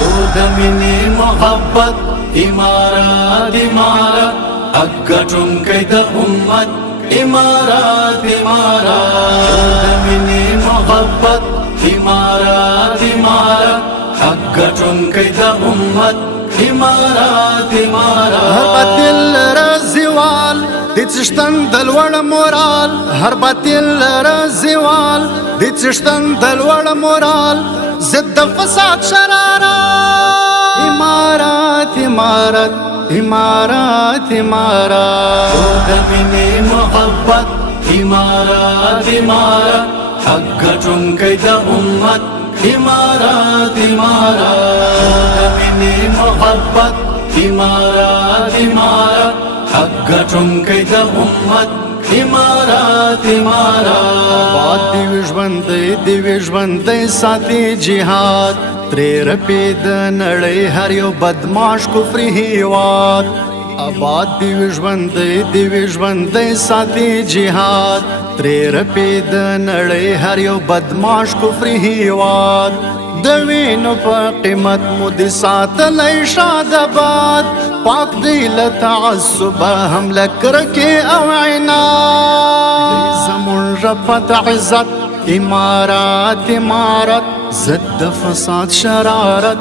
ودمني محبت إمارات إمارات أقتم كيد أمت إمارات إمارات ودمني محبت إمارات إمارات أقتم كيد أمت إمارات إمارات هر باطل رزوال دي تشتن دلوڑ مورال هر باطل رزوال دي تشتن دلوڑ مورال ضد فساد شرارات إمارات إمارات إمارات إمارات ودمني محبت إمارات إمارات حقتم كيد أمت إمارات إمارات ودمني محبت إمارات إمارات حقتم كيد أمت إمارات إمارات آباد دیوی ژوندی ساتي جهاد ترې رپې د نړۍ هر یو بدماش کفري هیواد آباد دیوی ژوندی ساتي جهاد ترې رپې د نړۍ هر یو بدماش کفري هیواد د وینو په قیمت مو د ساتلی شاد آباد پاک دی له تعصب هم لکرکې او عناد زمون ربط عزت إمارات إمارات ضد فساد شرارت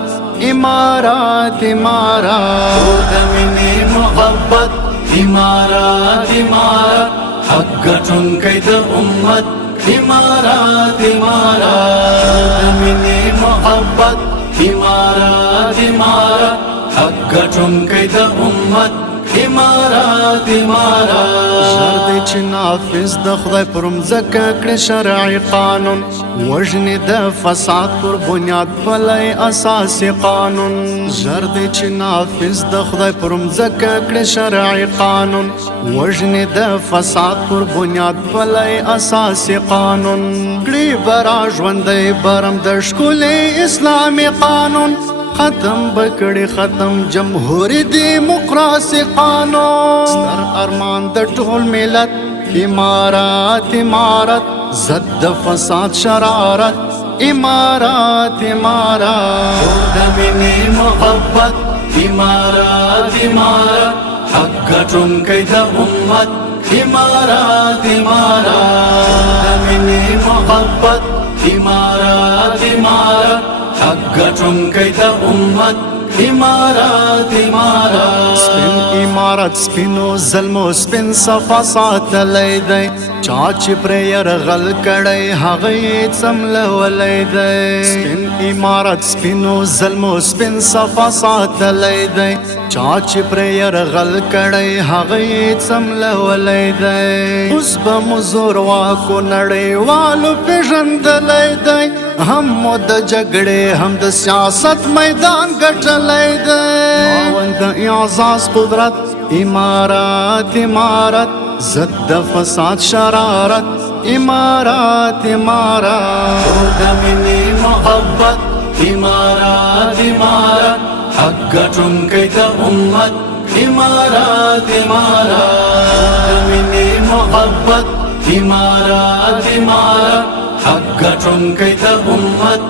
إمارات إمارات ودمني محبت إمارات إمارات حقتم كيد أمت إمارات إمارات ودمني محبت إمارات إمارات حقتم كيد أمت إمارات إمارات زردی چې نافذ د خدای پر مځکه کړی شرعي قانون وژنې د فساد پر بنیاد پلی اساسي قانون زردی چې نافذ د خدای پر مځکه کړی شرعي قانون وژنې د فساد پر بنیاد پلی اساسي قانون کړي برا ژوندی برم د ښکلي اسلامي قانون ختم بکړي ختم جمهوری دیموکراسي قانون ستر ارمان د ټول ملت إمارات إمارات ضد فساد شرارت إمارات إمارات ودمني محبت إمارات إمارات حقتم كيد أمت إمارات إمارات ودمني محبت إمارات إمارات حقتم كيد أمت إمارات إمارات سپین امارت سپینو ظلمو سپین صفا ساتلی دی چا چې پرې یرغل کړی هغه یې څملولی دی سپین امارت سپینو ظلمو سپین صفا ساتلی دی چا چې پرې یرغل کړی هغه یې څملولی دی اوس به مو زورواکو نړیوالو پېژندلی دی هم مو د جګړې هم د سیاست میدان ګټلی دی خاوند د اعزاز قدرت إمارات إمارات ضد فساد شرارت إمارات إمارات ودمني محبت إمارات إمارات حقتم كيد أمت إمارات إمارات ودمني محبت إمارات إمارات حقتم كيد أمت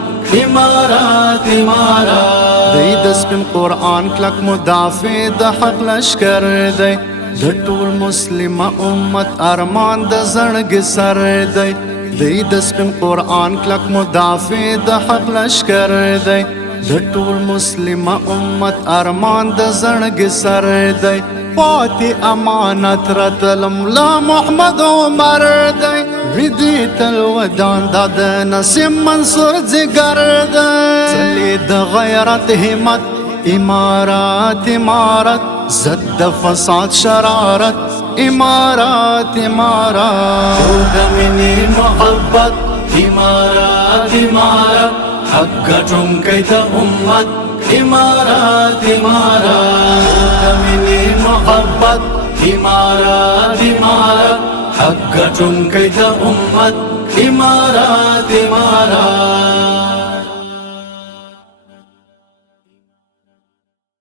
إمارات إمارات دی د سپین قرآن کلک مدافع د حق لشکر دی د ټول مسلمه امت ارمان د زړګي سر دی دی د سپین قرآن کلک مدافع د حق لشکر دی د ټول مسلمه امت ارمان د زړګي سر دی پاتې امانت رتلم لا محمد عمر دی ویدی تل ودان دا د نسیم منصور زگر دی څلی د غیرت همت إمارات إمارات ضد فساد شرارت إمارات إمارات ودمني محبت إمارات إمارات حقتم كيد أمت إمارات إمارات ودمني محبت إمارات إمارات حقتم كيد أمت إمارات إمارات